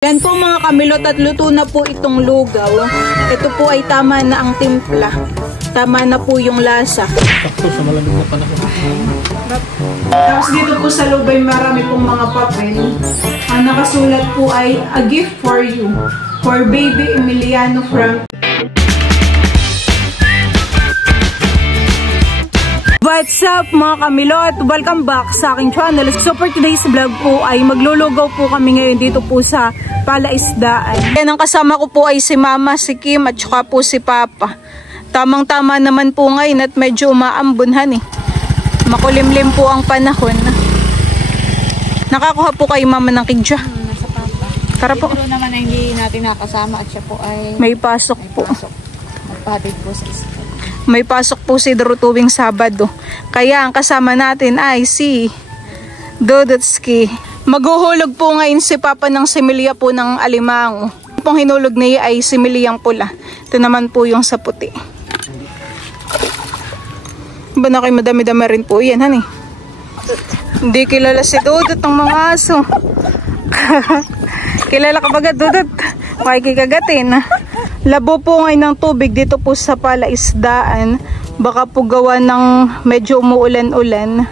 Yan po mga kamilot at luto na po itong lugaw. Ito po ay tama na ang timpla. Tama na po yung lasa. Sakto sa malamig na panahon. Tapos dito po sa loob ay marami pong mga papel. Ang nakasulat po ay a gift for you. For baby Emiliano from... What's up mga kamilot? Welcome back sa aking channel. So for today's vlog po ay maglulugaw po kami ngayon dito po sa Palaisdaan. Yan ang kasama ko po ay si Mama, si Kim at saka po si Papa. Tamang-tama naman po ngayon at medyo umaambunhan eh. Makulimlim po ang panahon. Nakakuha po kayo Mama ng kidya. Nasa Papa. Tara po. Siguro naman ay hindi natin nakasama at siya po ay may pasok po. Magpatid po sa school. May pasok po si Drew tuwing Sabado. Kaya ang kasama natin ay si Dodotski. Maghuhulog po ngayon si Papa ng similya po ng alimango. Pong hinulog niya ay similyang pula. Ito naman po yung sa puti. Ba na kayo madami-dami rin po yan, honey. Hindi kilala si Dodot ng mga aso. Kilala ka ba Dodot? Makikikagatin. Labo po ngayon ng tubig dito po sa Palaisdaan. Baka po gawa ng medyo umuulan-ulan.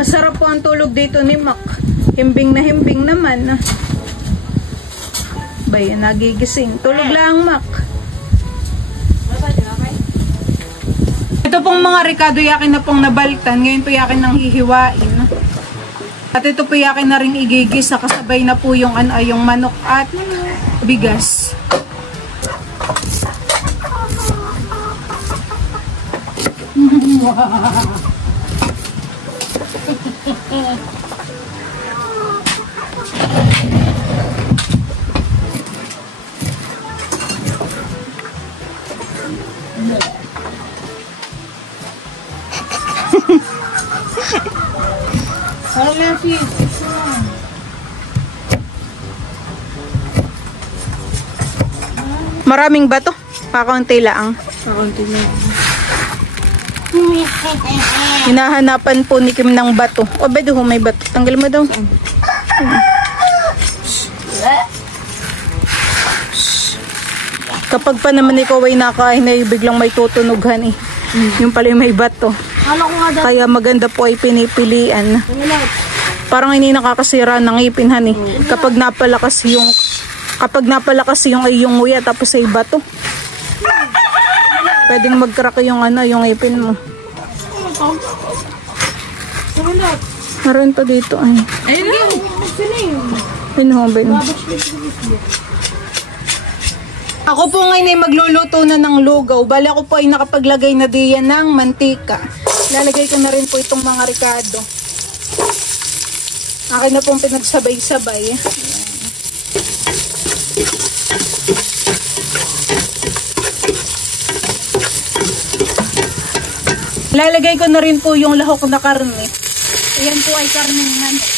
Masarap po ang tulog dito ni Mac. Himbing na himbing naman. Bayan, nagigising. Tulog lang Mac. Ito pong mga ricado yakin na pong nabaltan. Ngayon po yakin nang hihiwain. At ito po yakin na rin igigis. Kasabay na po yung, yung manok at bigas. Maraming bato? Pakaunti lang. Pakaunti lang. Hinahanapan po ni Kim ng bato. O ba doon may bato? Tanggal mo daw. Kapag pa naman ikaw ay nakain ay biglang may tutunughan eh. Yung pala may bato. Kaya maganda po ay pinipilian. Parang hindi nakakasira ng ipinhan eh. Kapag napalakas yung iyong nguya tapos ay bato. Pwedeng mag-crack yung yung ipin mo. Meron pa dito ay. Ayun. Ako po ngayon ay magluluto na ng lugaw. Bali ako po ay nakapaglagay na diyan ng mantika. Lalagay ko na rin po itong mga ricado. Akin na pong pinagsabay-sabay. Lalagay ko na rin po yung lahok na karne. Ayan po ay karneng manok.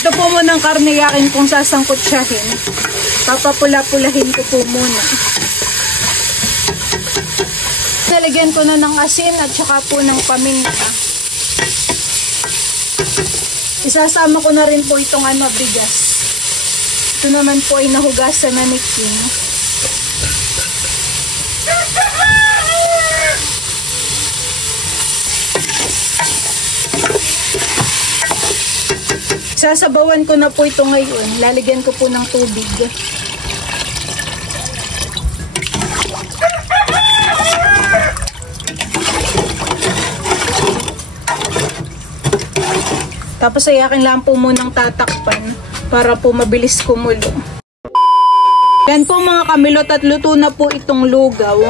Ito po muna ang karne yakin kung sasangkutsyahin. Papapula-pulahin ko po muna. Nalagyan ko na ng asin at saka po ng paminta. Isasama ko na rin po itong bigas. Ito naman po ay nahugasan na ni Kim. Sasabawan ko na po ito ngayon. Lalagyan ko po ng tubig. Tapos ay akin lang po munang tatakpan para po mabilis kumulo. Yan po mga kamilot at luto na po itong lugaw.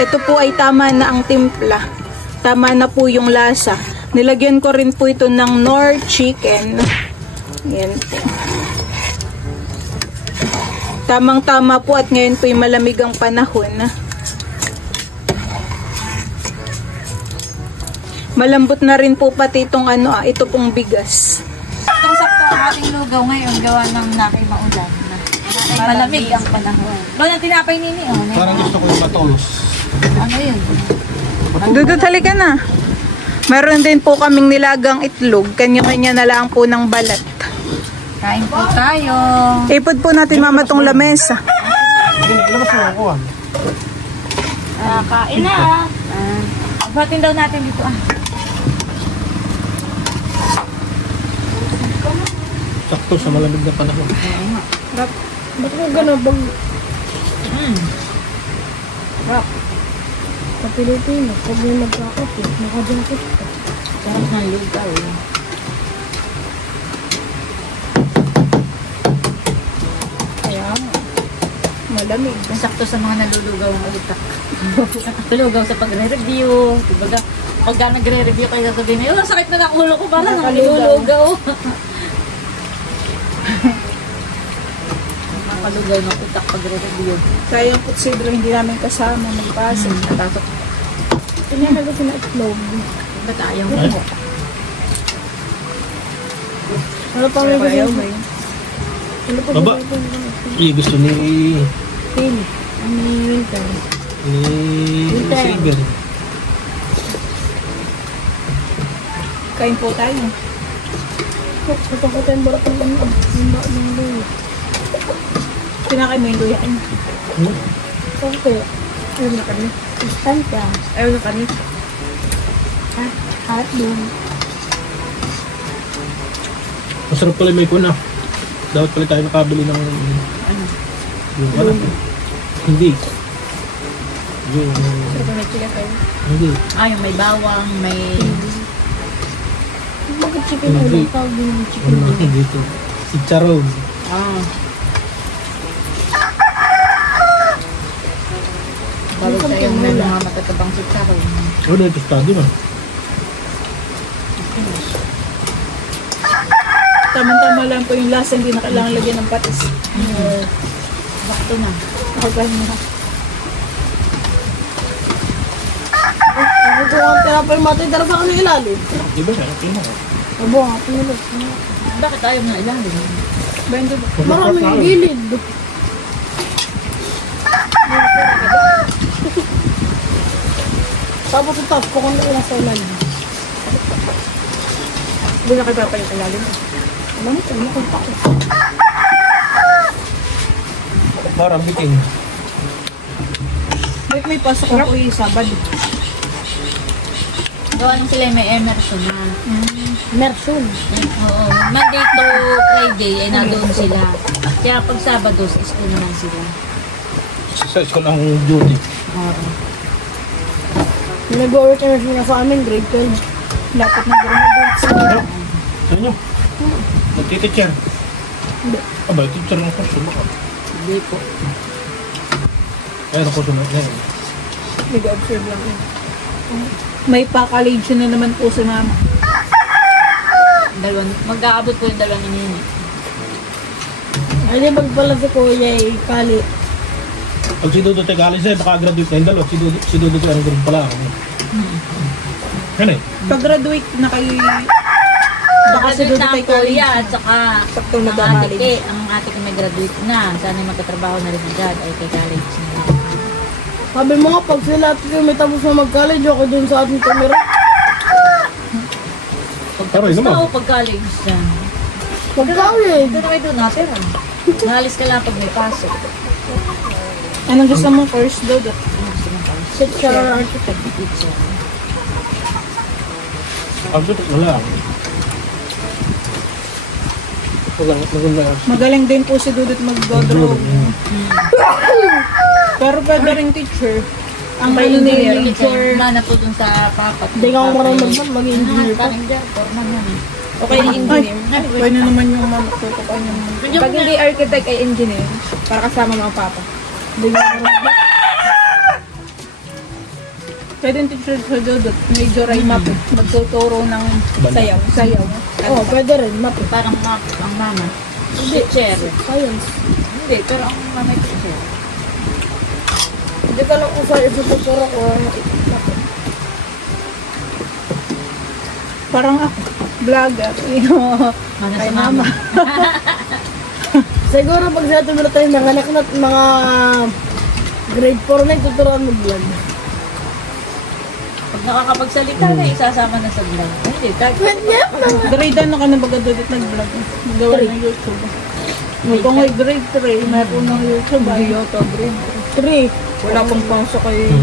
Ito po ay tama na ang timpla. Tama na po yung lasa. Nilagyan ko rin po ito ng Knorr chicken. Yan po. Tamang-tama po at ngayon po yung malamig ang panahon. Malambot na rin po pati itong ito pong bigas. Saktong-sakto ang ating lugaw ngayon gawa ng nakimaulan. Malamig ang panahon. Doon ang tinapay nini. Parang gusto ko yung matolos. Ano yun? Dudut, halika na. Meron din po kaming nilagang itlog. Kanya-kanya na lang po ng balat. Kain po tayo. Ipod po natin mama tong lamesa. Labas mo ako ah. Kain na. Batin daw natin dito Sakto sa malamig na panahon. Ba't mo gano'n bang... Rock. Sa Pilipinas, pag may magkakapit, nakajakit ka. Sarap ng lugaw. Kaya, malamig. Sakto sa mga nalulugaw ng utak. Nalulugaw sa pagre-review. Dibaga, pagka nagre-review kayo sasabihin, oh, sakit na ng ulo ko, parang nalulugaw. Nakalugaw ng utak pagre-review. Sayang po sidro, hindi namin kasama magpasa. Natasok. Kanya na gusto na itlog. Ba't ayaw mo? Ano pa may gusto mo? Baba. Gusto ni... Pin. Ano yung winter? Ni... Saber. Kain po tayo. Kapag tayo barat ng ano. Yung baat ng luyo. Pinakain mo yung luya. Okay. Ayaw na kami. Instansya. Ayaw na kami. Hot doon. Masarap pala may kuna. Dapat pala tayo nakabili ng... Ano? Yung ano? Hindi. Yung... Sarap na chika kayo. Hindi. Yung may bawang, may... Bakit chicken Hindi. ulo? Tawag din yung chicken Ano ulo. dito? Chicharon. Bawag tayo ng mga matatabang sitsaro. Ano ito study man? Tama-tama lang po yung lasa, hindi na kailangan lagyan ng patis. Bakto na. Ako na. Ano ko ang tinapay mati, dara sa kanila ilalim. Di ba siya? Tingnan mo. Abo, ang pinulog. Bakit ayaw na ilalim? Bendo ba? Maraming gilid. Tapos ito, kung ano yung sa ilalim. Hindi na kayo papalit ang lalim. Alam mo, ano kung pa. Parang biting. Wait, may pasok ako yung Sabado. Gawa nung sila may Emerson na. Mersun. Oo. Monday to Friday ay nandoon sila. Kaya pag Sabado, sa school naman sila. Sa school ang duty. Oo. Nag-work na sila sa amin, grade 12. Dapat na graduate sa Ano? Sa inyo? Nagtiteacher? Hindi. Aba, teacher ng kurso mo. Hindi po. Kaya ng kurso na yan. nag-observe lang yun. May pa-college na naman po si mama. Mag-aabot po yung dalawang inini. Ay, di pala si Kuya ay kali. Pag si Dudu tayo college na, baka graduate na yung dalawa. Si Dudu tayo ang group pala ako. Yan eh. Pag-graduate na kayo, baka si Dudu na tayo ang kuya college. at saka Saktong ang nag-college. ate ko may graduate na. Sana yung magkatrabaho na rin si Dad ay kay college na lang. Sabi mo nga, pag sila at kayo may tapos na mag-college, ako dun sa ating kamera. Aray naman. Pag pag-college dyan. Mag-college. Ito na kayo doon natin ah. Nahalis ka lang pag may pasok. Anong gusto mong course, Dudu? Picture architect. Teacher. Wala. Maganda. Magaling din po si Dudut mag-drawing. Pero pwede rin teacher. Ang May ano engineer. ni teacher. Na po dun sa papat. Hindi ka ako marunong man, mag-engineer pa. Forman yan eh. Okay, engineer. Ay, pwede naman yung mama ko. Ano naman. Pag hindi architect ay engineer, para kasama mga papa. Hindi niya marunong. Pwede yung teacher sa Dudut. Major ay map. Magtuturo ng sayaw. Sayaw. Oo, pwede rin, map. Parang ang mama. Teacher. Science. Hindi, pero ang mama ay teacher. Hindi ka lang kung saan ituturo ko. Parang ako. Vlogger. Mana Kay sa mama. Siguro pag sila tumira tayo mga anak na mga grade 4 na ituturuan mag-vlog. Pag nakakapagsalita na, isasama na sa vlog. Hindi, kahit Grade ano ka na baga dudot nag-vlog? Magawa ng YouTube. Kung may grade 3, mayroon ng YouTube. Ay, YouTube, grade 3. Wala pang pausa kay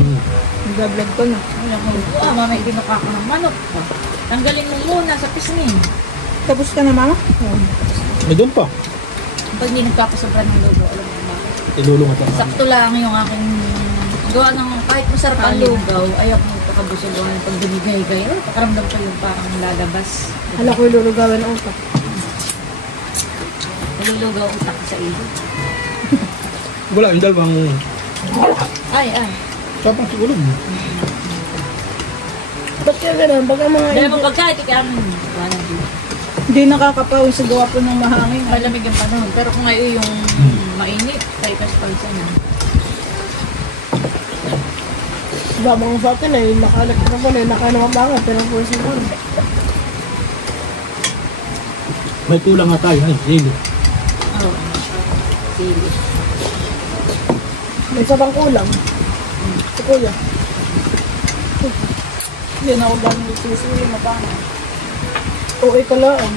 nag-vlog ko na. mama, hindi nakakahang manok. Tanggalin mo muna sa pisngi. Tapos ka na, mama? May doon pa. Pag hindi nagkapasobra ng lugo, alam mo ba? Ilulungat lang. Sakto lang yung aking gawa ng kahit masarap ang lugaw, ayaw mo pakabusog gawa ng pag binigay kayo. Pakaramdam ko yung parang lalabas. Hala ko ilulugawan ng utak. Nalulugaw utak sa iyo. Wala, yung dalawang Ay. tapang siguro. Ba't kaya ganun? Baka mga Dala mo pagkain, kaya amin. Wala din. Hindi nakakapawin sa gawa po ng mahangin. Malamig yung panahon. Pero kung ngayon yung mainit, tayo paspalsa na. babang sa atin eh. Nakalak na po na nakanamabangan. Pero po siguro. May kulang nga tayo. Ay, sili. Oo. Sili. May isa pang kulang. Si kuya. Hindi na ako gano'n isusuli, mapangin. O ikalaan.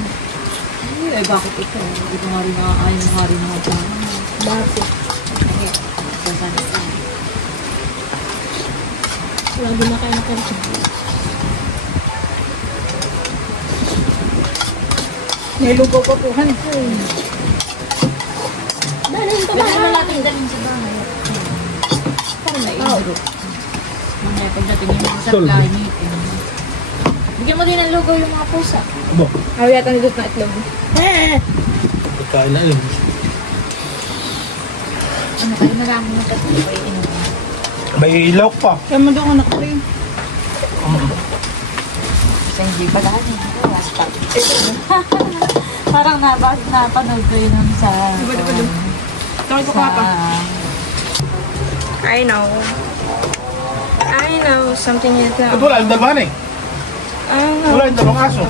Ay, bakit ito? Hindi ko nga rin nakakain mo nga rin mga tanong. Bakit? Ay, sasanit ka. Lagi na kayo nakansin. May lugaw pa po, han. Pwede naman natin dalhin sa bahay. Para na-indro. Mamaya pagdating yung sa Tol. planet. Bigyan mo din ng lugaw yung mga pusa. Abo, Ako yata nilot na itlog. pagkain na yun. Ano kayo na lang mo tatlo ay inom. May ilaw pa. Kaya mo doon ko nakaplay. Sa hindi pa lahat eh. Basta. Parang napanood ko yun sa... Tawag ko pa. I know. Something is At wala yung dalawang eh. Wala yung dalawang aso.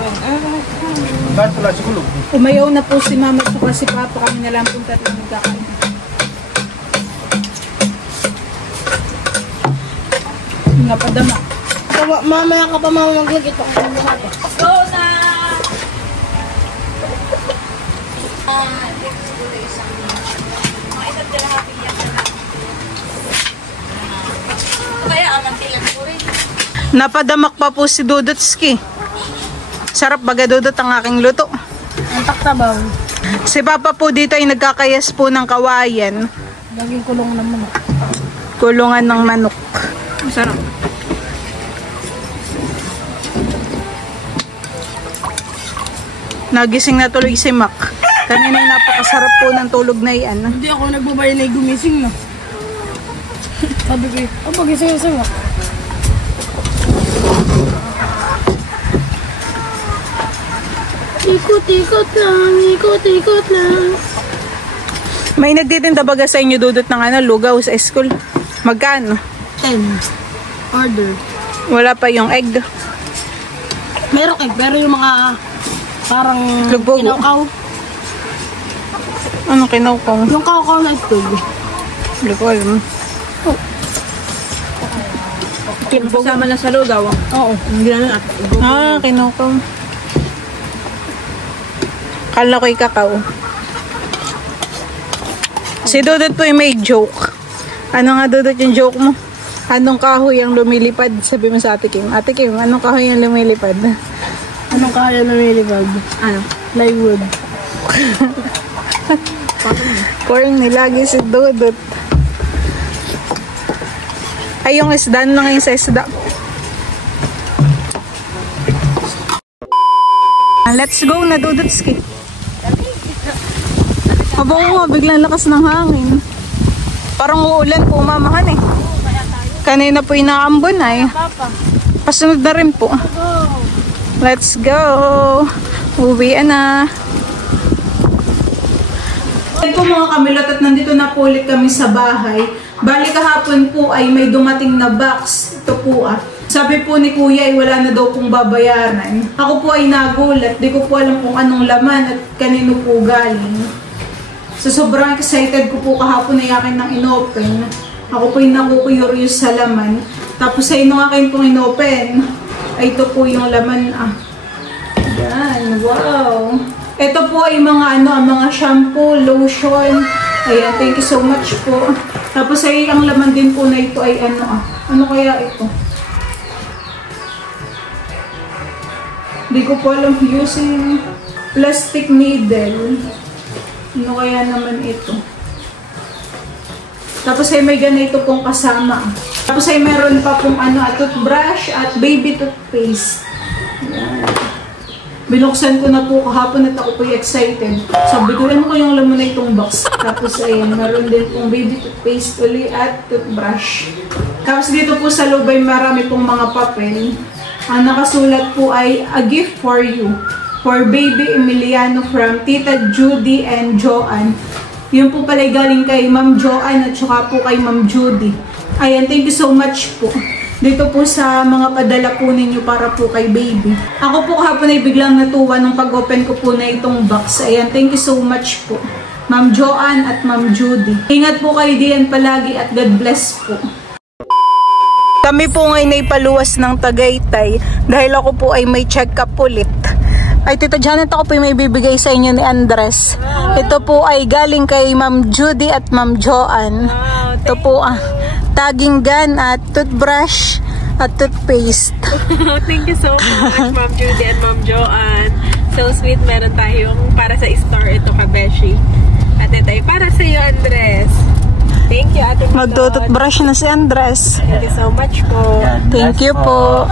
Dahil wala si kulog. Umayaw na po si mama at si papa. Kami na lang pong tatlo nagkakain. Napadama. Mamaya ka pa mamaglag ito. Ang ano natin. Go na! Kaya amantilan ko rin. Napadamak pa po si Dudotski. Sarap baga Dudot ang aking luto. Ang taktabaw. Si papa po dito ay nagkakayas po ng kawayan. Laging kulong naman. Kulungan ng manok. Masarap. Nagising na tuloy si Mac. Kanina ay napakasarap po ng tulog na iyan. Hindi ako nagbabayan na gumising na. Sabi ko, pagising-ising ako. Ikot-ikot lang. May nagtitinda baga sa inyo Dudot ng lugaw sa school? Magkano? 10. Order. Wala pa yung egg. Meron egg, pero yung mga parang Lugbogo. kinaukaw. Anong kinaukaw? Yung kaukaw na itlog. Hindi ko alam. Kasama lang sa lugaw. Oo. Hindi na Kinaukaw. Kala ko'y kakao. Si Dudot po yung may joke. Ano nga Dudot yung joke mo? Anong kahoy ang lumilipad? Sabi mo sa Ate Kim. Ate Kim, anong kahoy ang lumilipad? Anong kaya na may libag? Ano? Plywood. Corn nilagi si Dudot. Ay, yung isda. Ano na ngayon sa isda? Let's go na Dudotski. Aba nga, biglang lakas ng hangin. Parang uulan po mamahan eh. Kanina po inaambon ay. Pasunod na rin po. Let's go. Uwian na. Ayan po mga kamilot at nandito na po ulit kami sa bahay. Bali kahapon po ay may dumating na box. Ito po Sabi po ni Kuya ay wala na daw pong babayaran. Ako po ay nagulat. Di ko po alam kung anong laman at kanino po galing. So sobrang excited ko po kahapon ay akin nang inopen. Ako po ay naku-curious sa laman. Tapos ay nung akin pong inopen, ay ito po yung laman. Yan, wow. Ito po ay mga mga shampoo, lotion. Ayan, thank you so much po. Tapos ay ang laman din po na ito ay ano kaya ito? Hindi ko po alam, using plastic needle. Ano kaya naman ito? Tapos ay may ganito pong kasama. Tapos ay meron pa pong toothbrush at baby toothpaste. Ayan. Binuksan ko na po kahapon at ako po excited. Sabi ko, ano kayong laman na itong box? Tapos ayan, meron din pong baby toothpaste uli at toothbrush. Tapos dito po sa loob ay marami pong mga papel. Ang nakasulat po ay, a gift for you. For baby Emiliano from Tita Judy and Joanne. Yun po pala galing kay Ma'am Joanne at saka po kay Ma'am Judy. Ayan, thank you so much po. Dito po sa mga padala po ninyo para po kay baby. Ako po kahapon ay biglang natuwa nung pag-open ko po na itong box. Ayan, thank you so much po. Ma'am Joanne at Ma'am Judy. Ingat po kayo diyan palagi at God bless po. Kami po ngayon ay paluwas ng Tagaytay dahil ako po ay may check-up ulit. Ay, Tita Janet, ako po ay may bibigay sa inyo ni Andres. Ito po ay galing kay Ma'am Judy at Ma'am Joanne. Ito po tagging gun at toothbrush at toothpaste. Thank you so much, Ma'am Judy and Ma'am Joanne. So sweet, meron tayong para sa store ito, Kabeshi. At ito ay para sa iyo, Andres. Thank you, Ate Milot. Magtututbrush na si Andres. Thank you so much po. Thank you po.